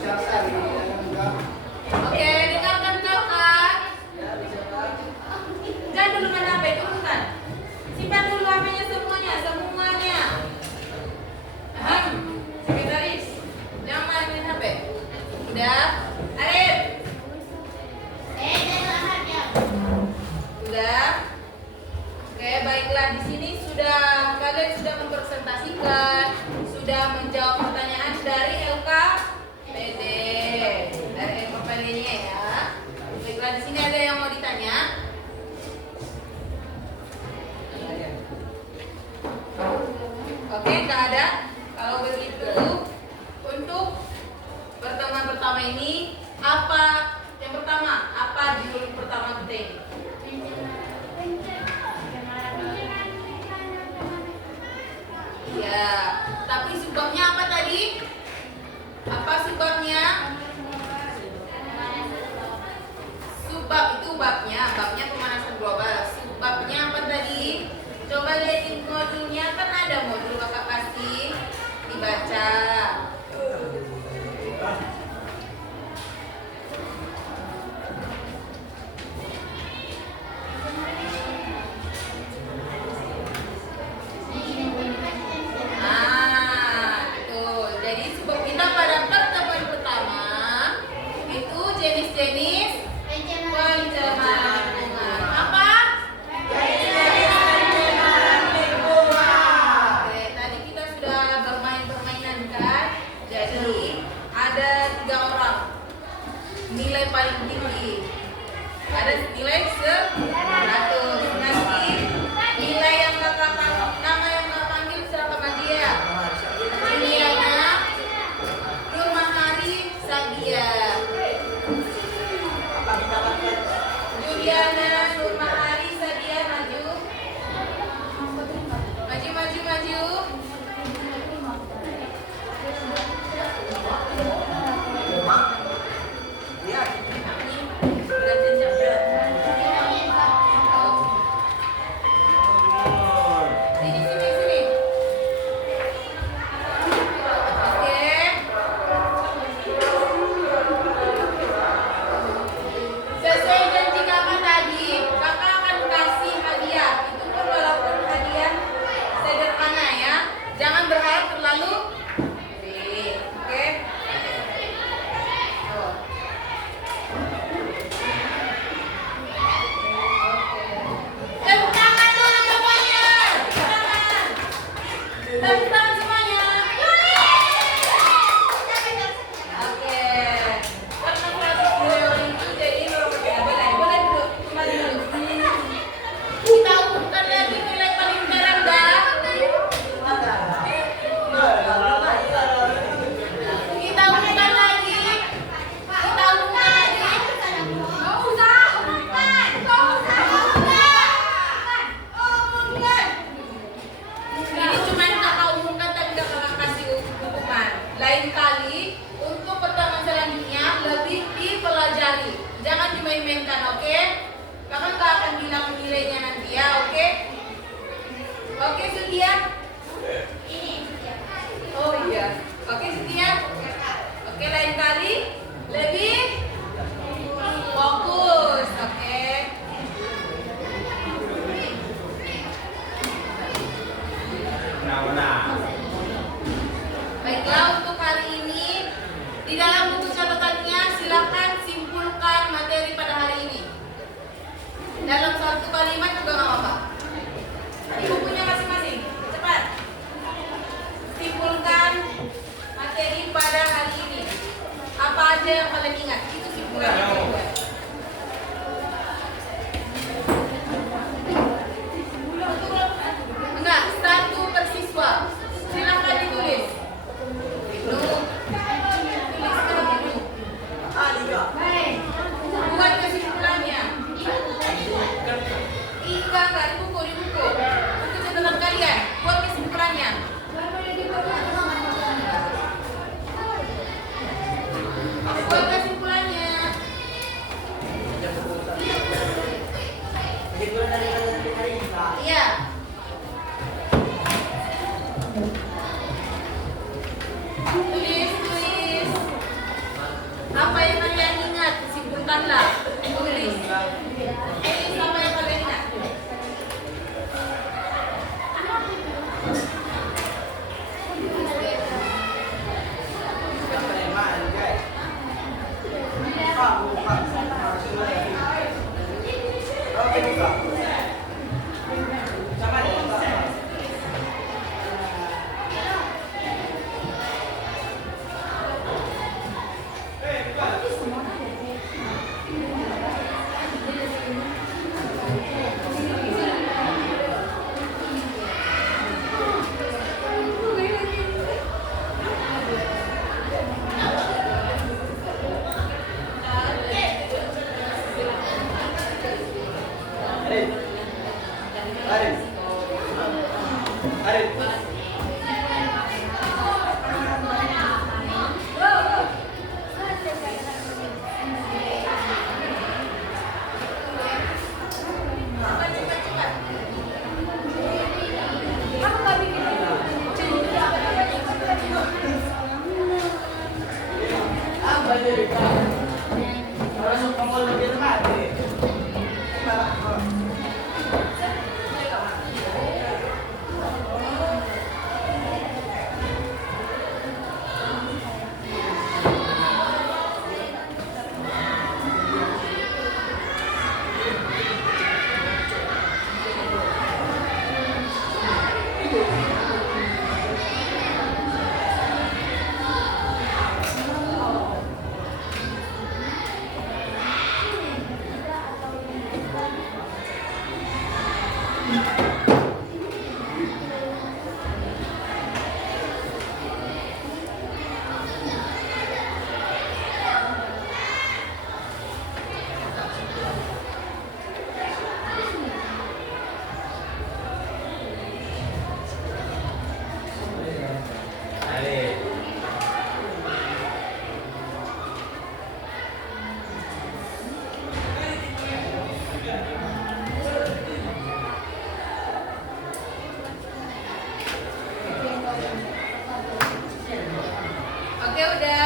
Oke, dengarkan kakak. Jangan dulu main HP, turunkan. Simpan dulu HP-nya semuanya. Sekretaris, jangan main HP. Udah, Arif. Udah. Oke, baiklah, di sini kalian sudah mempresentasikan, sudah menjawab pertanyaan dari LKPD, dari LKPD-nya ya. Baiklah, di sini ada yang mau ditanya? Oke, nggak ada. Kalau begitu, untuk pertemuan pertama ini yang pertama, apa judul pertama kita ini? Ya, tapi sebabnya apa tadi? Apa sebabnya? Sebab itu babnya pemanasan global. Sebabnya apa tadi? Coba lihatin modulnya, kan ada modul kakak kasih, dibaca. Jadi sebab kita pada pertemuan pertama itu jenis-jenis pencemaran lingkungan. Apa? Oke, tadi kita sudah bermain-permainan kan? Jadi ada 3 orang nilai paling tinggi. Ada nilai 100. Nanti nilai yang nama yang kakak panggil siapa dia? Juliana, Nurmahari, Sabia. Juliana, Nurmahari, Sabia, maju. Maju. Sini. Oke. Sesuai janji kakak tadi, kakak akan kasih hadiah. Itu pun walaupun hadiah sederhana ya. Jangan berharap terlalu gede. Oke? Tuh. Tepuk tangan dulu semuanya. Tepuk tangan semuanya. Oke. Karena kelas beliau itu jadi boleh duduk kembali dulu. Kita umumkan lagi nilai paling terendah. Kita umumkan lagi. Nggak usah umumkan. Ini cuma kakak umumkan tapi gak kakak kasih hukuman. Lain kali untuk pertemuan selanjutnya lebih dipelajari. Jangan dimain-mainkan, oke? Kakak gak akan bilang nilainya nanti ya, oke? Oke, Setia? Oh iya. Oke, Setia? Oke, lain kali lebih fokus, oke? Baiklah, untuk hari ini di dalam buku catatannya silakan simpulkan materi pada hari ini. Dalam 1 kalimat juga nggak apa-apa. Di bukunya masing-masing. Cepat. Simpulkan materi pada hari ini. Apa aja yang kalian ingat? Itu simpulannya. Enggak, 1 per siswa. Silakan ditulis. Buat kesimpulannya. Ika di buku. Buku catatan kalian. Buat kesimpulannya. Buat kesimpulannya. Janganlah tulis. Ini sama yang kalian ingat. Oke, udah.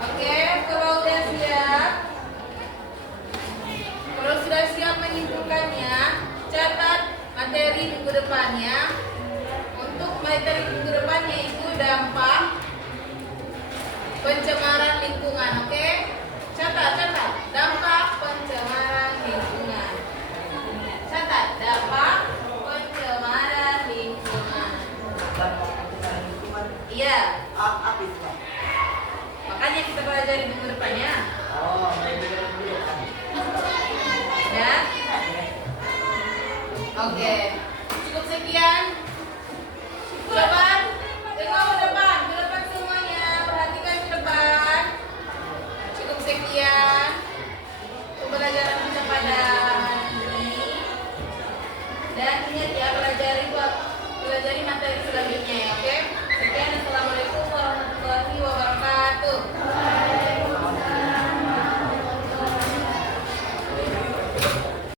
Oke, kalau udah siap, kalau sudah siap menyimpulkannya, catat materi minggu depannya. Untuk materi minggu depannya itu dampak pencemaran lingkungan, oke? Catat dampak pencemaran lingkungan. Catat dampak pencemaran lingkungan. Iya. Makanya kita pelajari minggu depannya. Ya. Oke. Cukup sekian. Depan. Tengok ke depan semuanya. Perhatikan ke depan. Cukup sekian. Pembelajaran kita pada hari ini. Dan ingat ya, pelajari materi selanjutnya ya, oke?